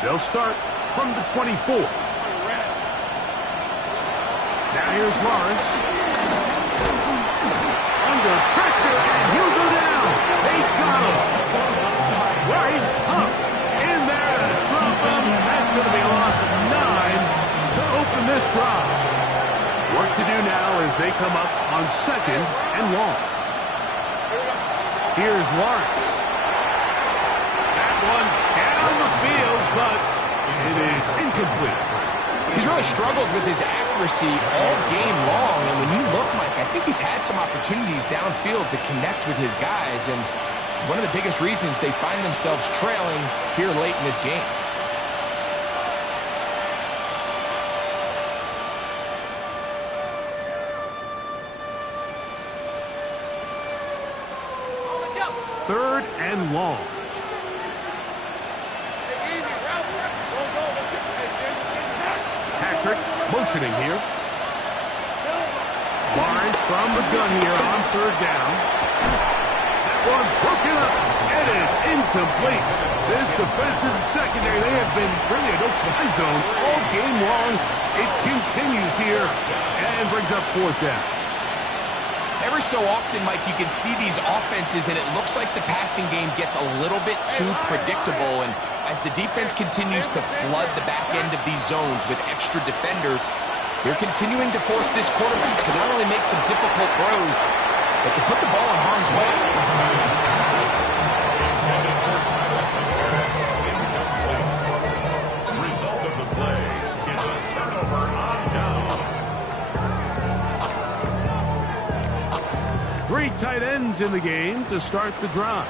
They'll start from the 24. Now here's Lawrence. Under pressure, and he'll go down. They got him. Rice up in there to drop him. That's going to be a loss of 9 to open this drive. Work to do now as they come up on 2nd and long. Here's Lawrence. That one down the field, but it is incomplete. He's really struggled with his accuracy all game long, and when you look, Mike, I think he's had some opportunities downfield to connect with his guys, and it's one of the biggest reasons they find themselves trailing here late in this game. Third and long. Patrick motioning here. Lawrence from the gun here on 3rd down. That one broken up. It is incomplete. This defensive secondary, they have been really a no-fly zone all game long. It continues here and brings up 4th down. Every so often, Mike, you can see these offenses, and it looks like the passing game gets a little bit too predictable. And as the defense continues to flood the back end of these zones with extra defenders, they're continuing to force this quarterback to not only make some difficult throws, but to put the ball in harm's way. The result of the play is a turnover on down. 3 tight ends in the game to start the drive.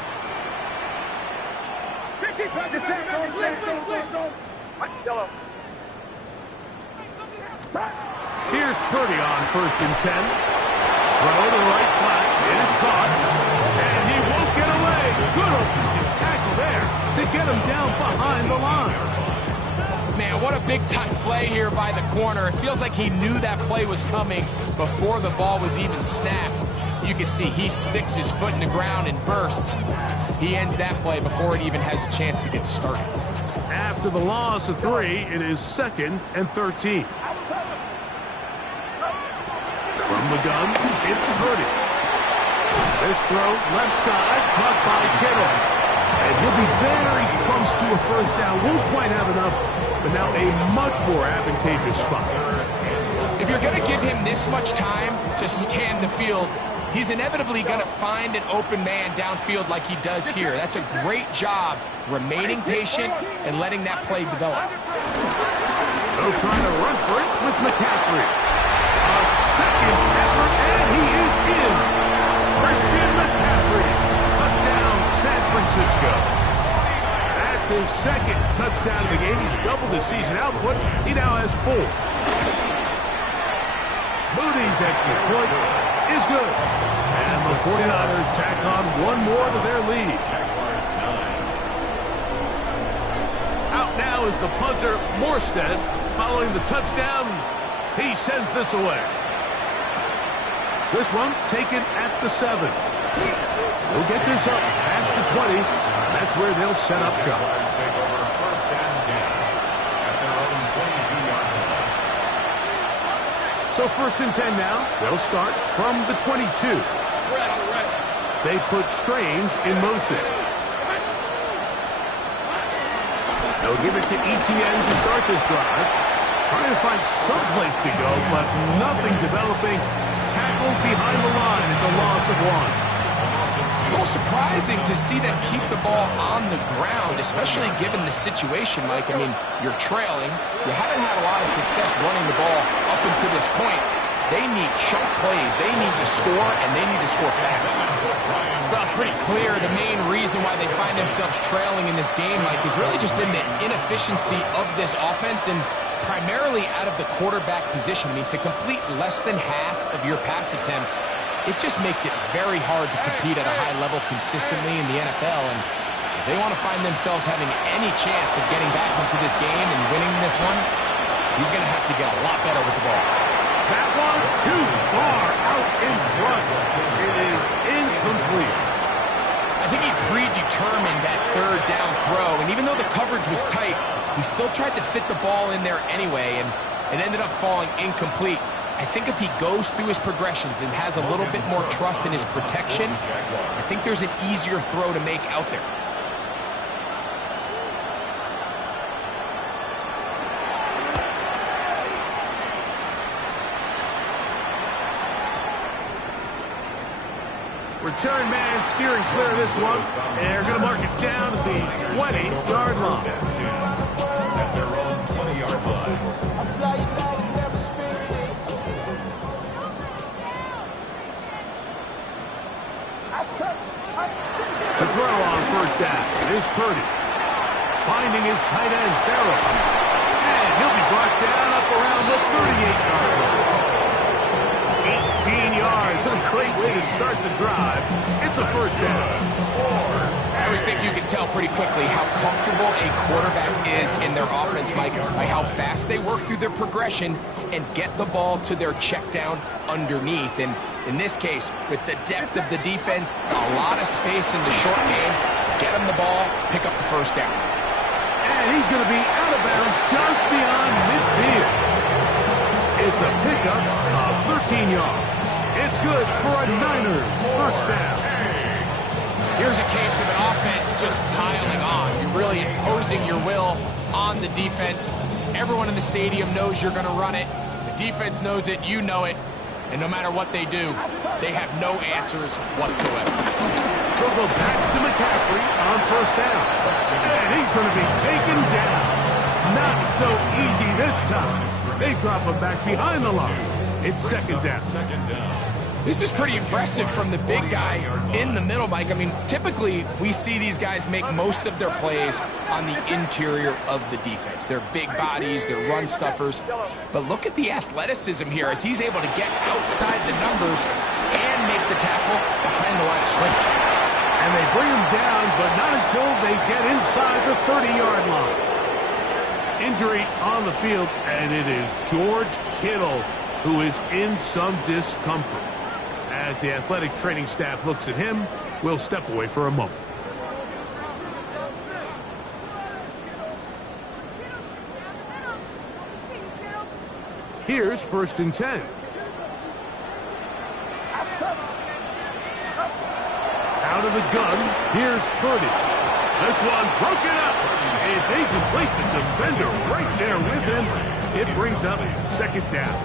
Here's Purdy on 1st and 10. Throw to the right flat. It is caught. And he won't get away. Good open tackle there to get him down behind the line. Man, what a big-time play here by the corner. It feels like he knew that play was coming before the ball was even snapped. You can see he sticks his foot in the ground and bursts. He ends that play before it even has a chance to get started. After the loss of 3, it is 2nd and 13. From the gun, it's Purdy. This throw, left side, caught by Kittle. And he'll be very close to a 1st down. Won't quite have enough, but now a much more advantageous spot. If you're going to give him this much time to scan the field, he's inevitably going to find an open man downfield like he does here. That's a great job remaining patient and letting that play develop. They'll try to run for it with McCaffrey. A second effort, and he is in. Christian McCaffrey. Touchdown, San Francisco. That's his 2nd touchdown of the game. He's doubled his season output. He now has 4. Moody's extra point is good. And the 49ers tack on 1 more to their lead. Out now is the punter, Morstead. Following the touchdown, he sends this away. This one taken at the 7. They'll get this up past the 20. That's where they'll set up shop. Take over first and 10 at their own 22-yard line. So first and 10 now. They'll start from the 22. They put Strange in motion. They'll give it to ETN to start this drive. Trying to find some place to go, but nothing developing. Tackled behind the line. It's a loss of 1. A little surprising to see them keep the ball on the ground, especially given the situation, Mike. I mean, you're trailing. You haven't had a lot of success running the ball up until this point. They need chunk plays. They need to score, and they need to score fast. Well, it's pretty clear the main reason why they find themselves trailing in this game, Mike, has really just been the inefficiency of this offense and primarily out of the quarterback position. I mean, to complete less than half of your pass attempts, it just makes it very hard to compete at a high level consistently in the NFL. And if they want to find themselves having any chance of getting back into this game and winning this one, he's going to have to get a lot better with the ball. That one too far out in front. It is incomplete. I think he predetermined that third down throw, and even though the coverage was tight, he still tried to fit the ball in there anyway, and it ended up falling incomplete. I think if he goes through his progressions and has a little bit more trust in his protection, I think there's an easier throw to make out there. Return man steering clear of this one. They're going to mark it down at the 20-yard line. At their own 20-yard line. The throw on first down is Purdy. Finding his tight end, Farrell. And he'll be brought down up around the 38-yard line. 18 yards. What a great way to start the drive. It's a first down. I always think you can tell pretty quickly how comfortable a quarterback is in their offense, Mike, by how fast they work through their progression and get the ball to their check down underneath. And in this case, with the depth of the defense, a lot of space in the short game, get him the ball, pick up the first down. And he's going to be out of bounds just beyond midfield. It's a pickup of 13 yards. It's good for a Niners first down. Here's a case of an offense just piling on. You're really imposing your will on the defense. Everyone in the stadium knows you're going to run it. The defense knows it. You know it. And no matter what they do, they have no answers whatsoever. They'll go back to McCaffrey on first down. And he's going to be taken down. Not so easy this time. They drop him back behind the line. It's second down. This is pretty impressive from the big guy in the middle, Mike. I mean, typically we see these guys make most of their plays on the interior of the defense. They're big bodies, they're run stuffers. But look at the athleticism here as he's able to get outside the numbers and make the tackle behind the line of scrimmage. And they bring him down, but not until they get inside the 30-yard line. Injury on the field, and it is George Kittle who is in some discomfort. As the athletic training staff looks at him, we'll step away for a moment. Here's first and 10. Out of the gun, here's Purdy. This one broken up. It's incomplete. The defender right there with him. It brings up second down.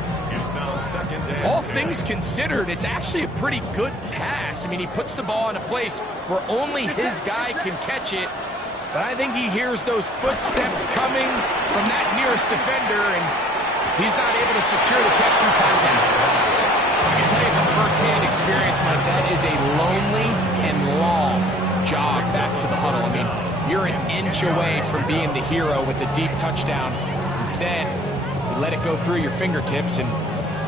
All things considered, it's actually a pretty good pass. I mean, he puts the ball in a place where only his guy can catch it. But I think he hears those footsteps coming from that nearest defender, and he's not able to secure the catch through contact. I can tell you from firsthand experience, Mike, that is a lonely and long jog back to the huddle. I mean, you're an inch away from being the hero with a deep touchdown. Instead, you let it go through your fingertips, and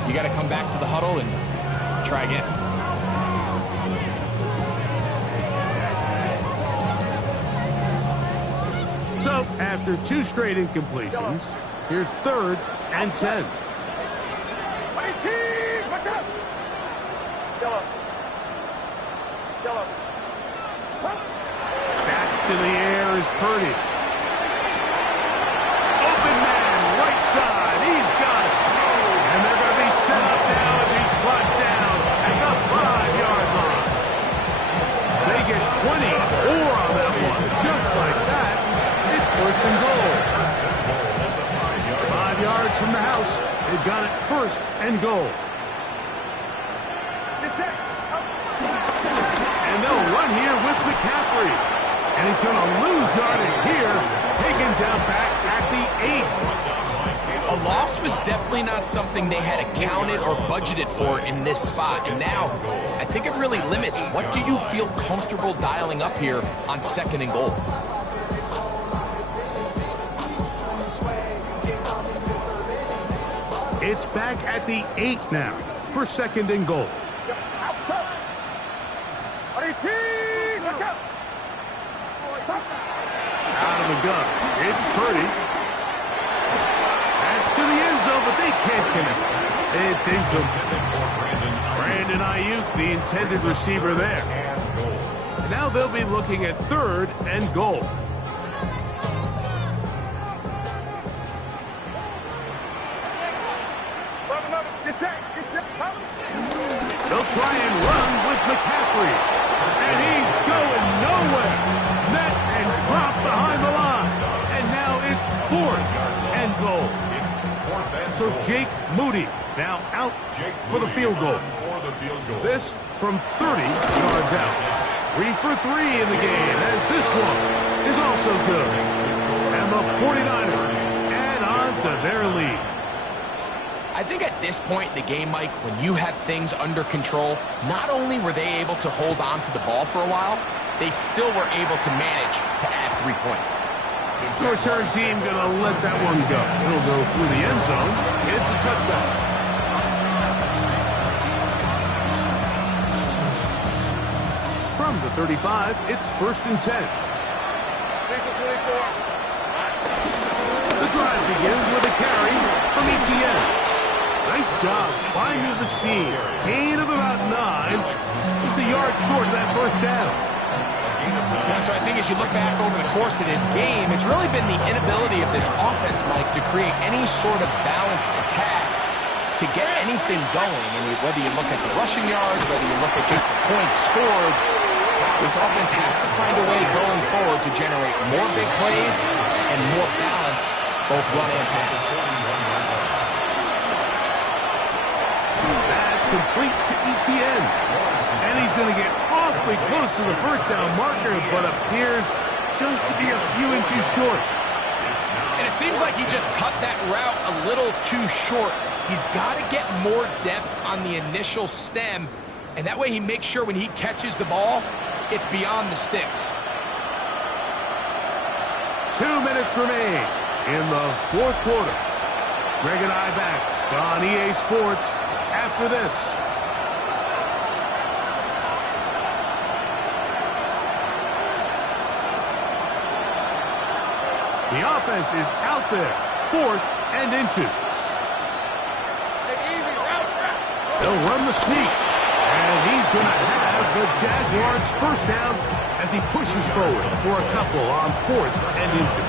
you got to come back to the huddle and try again. So, after two straight incompletions, here's third and 10. Yellow. Yellow. Back to the air is Purdy. Open man, right side. He's got it. And they're going to be set up now as he's brought down at the 5-yard line. They get 24 on that one. Just like that, it's first and goal. 5 yards from the house. They've got it first and goal. And they'll run here with McCaffrey. And he's going to lose yardage here, taken down back at the 8. A loss was definitely not something they had accounted or budgeted for in this spot. And now, I think it really limits what do you feel comfortable dialing up here on second and goal. It's back at the 8 now for second and goal. Outside. RT. Watch out. Out of the gun. It's Purdy. That's to the end zone, but they can't connect. It's incomplete. Brandon Ayuk, the intended receiver there. And now they'll be looking at third and goal. They'll try and run with McCaffrey. And he's going nowhere. Met and dropped behind the line. And now it's fourth and goal. So Jake Moody now out for the field goal. This from 30 yards out. 3 for 3 in the game as this one is also good. And the 49ers add on to their lead. I think at this point in the game, Mike, when you have things under control, not only were they able to hold on to the ball for a while, they still were able to manage to add 3 points. The return team going to let that one go. It'll go through the end zone. It's a touchdown. From the 35, it's first and 10. The drive begins with a carry from ETN. Nice job finding the seam. Gain of about 9. Just a yard short of that first down. Yeah, so I think as you look back over the course of this game, it's really been the inability of this offense, Mike, to create any sort of balanced attack to get anything going. And whether you look at the rushing yards, whether you look at just the points scored, this offense has to find a way going forward to generate more big plays and more balance, both run and pass. That's complete to ETN. And he's going to get awfully close to the first down marker, but appears just to be a few inches short. And it seems like he just cut that route a little too short. He's got to get more depth on the initial stem, and that way he makes sure when he catches the ball, it's beyond the sticks. 2 minutes remain in the fourth quarter. Greg and I back on EA Sports after this. The offense is out there, 4th and inches. They'll run the sneak, and he's going to have the Jaguars first down as he pushes forward for a couple on 4th and inches.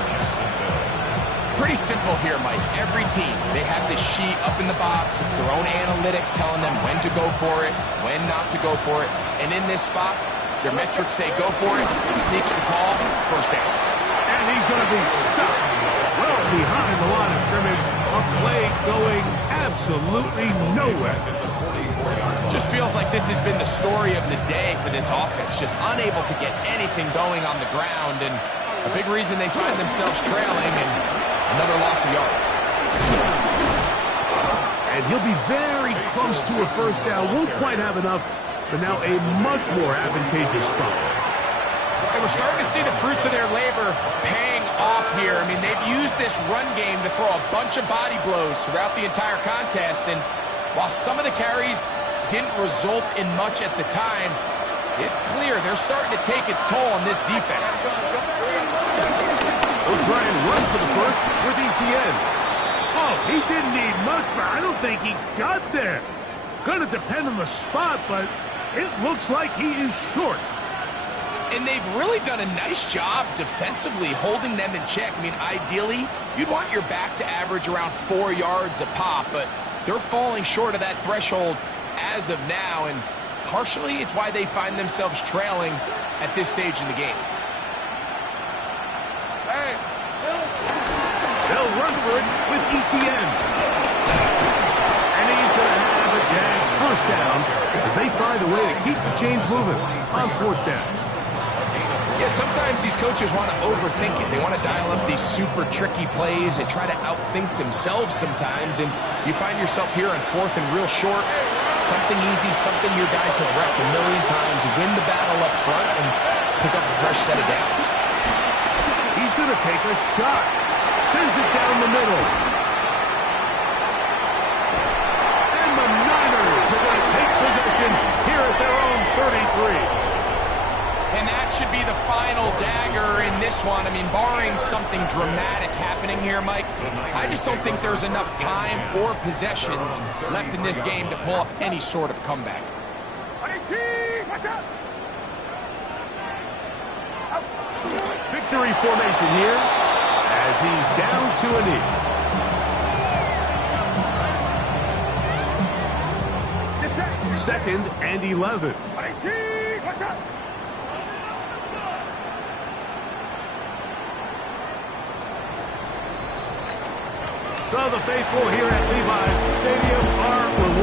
Pretty simple here, Mike. Every team, they have this sheet up in the box. It's their own analytics telling them when to go for it, when not to go for it. And in this spot, their metrics say go for it, sneaks the call, first down. And he's going to be stopped well behind the line of scrimmage. A play going absolutely nowhere. Just feels like this has been the story of the day for this offense. Just unable to get anything going on the ground. And a big reason they find themselves trailing and another loss of yards. And he'll be very close to a first down. Won't quite have enough, but now a much more advantageous spot. And we're starting to see the fruits of their labor paying off here. I mean, they've used this run game to throw a bunch of body blows throughout the entire contest. And while some of the carries didn't result in much at the time, it's clear they're starting to take its toll on this defense. They'll try and run for the first with ETN. Oh, he didn't need much, but I don't think he got there. Going to depend on the spot, but it looks like he is short. And they've really done a nice job defensively holding them in check. I mean, ideally, you'd want your back to average around 4 yards a pop, but they're falling short of that threshold as of now, and partially it's why they find themselves trailing at this stage in the game. Hey, They'll run for it with ETN. And he's going to have a Jags first down as they find a way to keep the chains moving on 4th down. Yeah, sometimes these coaches want to overthink it. They want to dial up these super tricky plays and try to outthink themselves sometimes, and you find yourself here on 4th and real short. Something easy, something your guys have repped a million times. Win the battle up front and pick up a fresh set of downs. He's going to take a shot. Sends it down the middle. And the Niners are going to take possession here at their own 33. And that should be the final dagger in this one. I mean, barring something dramatic happening here, Mike, I just don't think there's enough time or possessions left in this game to pull off any sort of comeback. watch out! Victory formation here as he's down to a knee. Second and 11. Watch out! So the faithful here at Levi's Stadium are